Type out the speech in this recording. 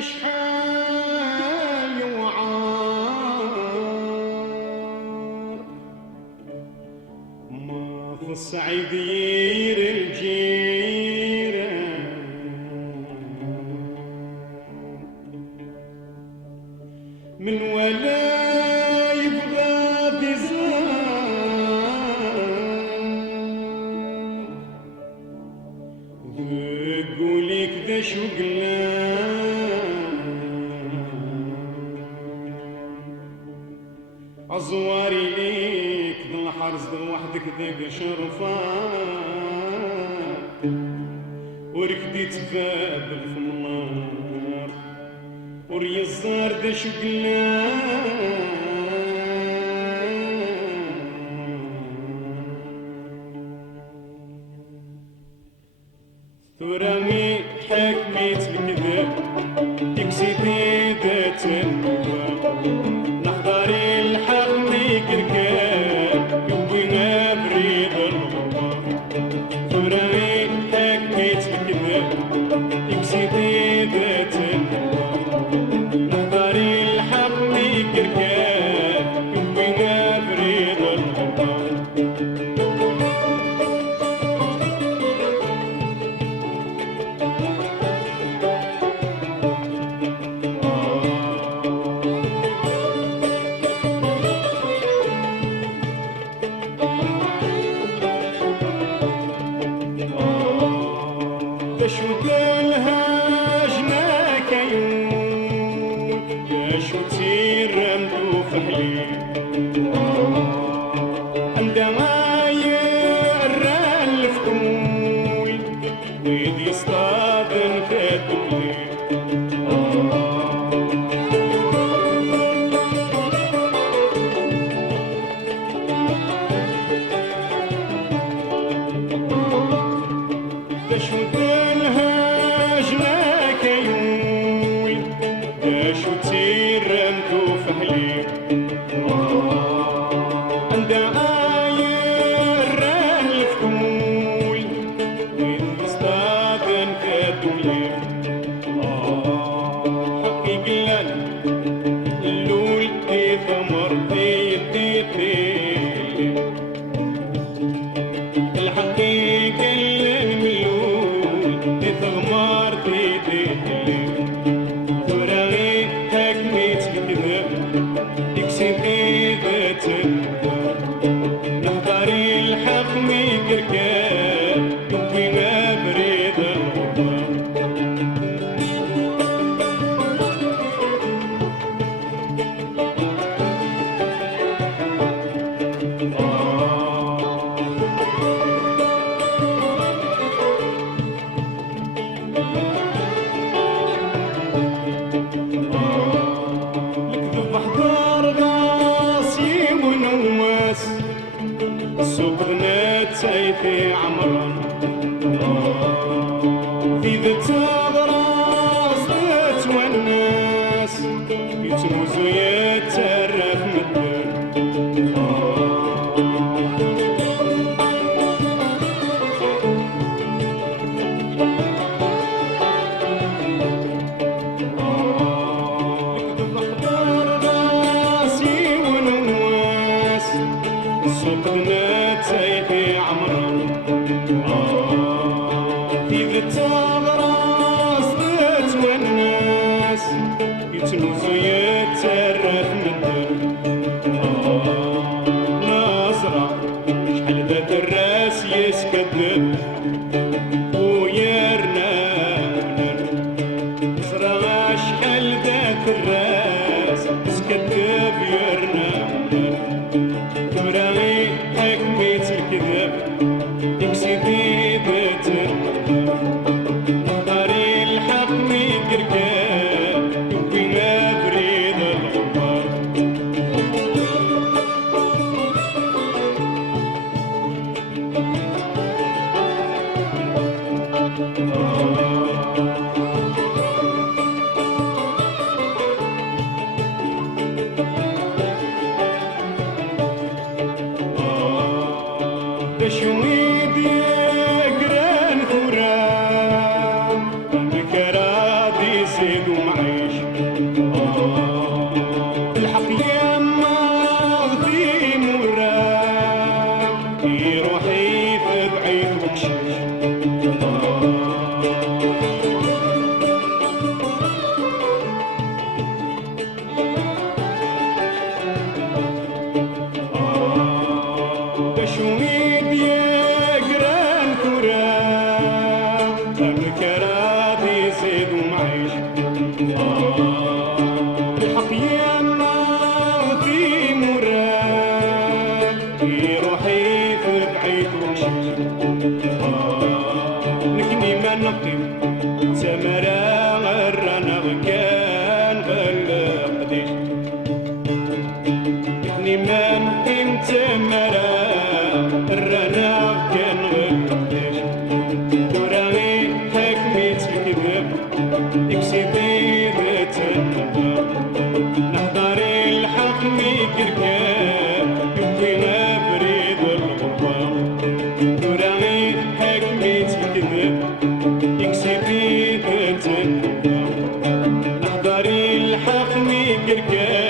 شحال وعار ما في الصعيد يير الجيران من ولا يبغى بزار ويقولك ذا شو أزواري ليك ذا الحرز ذا وحدك ذاك شرفات وركدي تبابل في النار وريا الزار ذا ثرامي حكميت الكذاب تكسيدي ذات النواب نحضري الحق ديك الكاب يوينا بريد الغبار ثرامي حكميت الكذاب تكسيدي ذات النواب نحضري الحق ديك الكاب يوينا بريد الغبار شو قالها جناك عيون يا شو تيرمتو فحلي عندما يقرا الفحول ويد يصطادن كالدولي شو قالها جناك عيون يا شو تيرمتو فحلي عندما يقرا الفحول وين يصطادن كالدولي حقي قلال اللول دي ثمر دي الحقيقة ثغمار دي ثراغي حكميت الكذاب يكسيدي ذات النواب نحضري الحق ميك ركاب يوينا بريد الغبار السوق بنات سيفي عمران في ذات غراس تتونس يتنوزو يترف مدبر بنات سيفي عمران في ذات غراس تتونس يتنوزو يترف مدبر ناصرة شحال ذات الراس يسكذب ويرنا نصرة شحال ذات الراس يسكذب يرنا ثرامي يا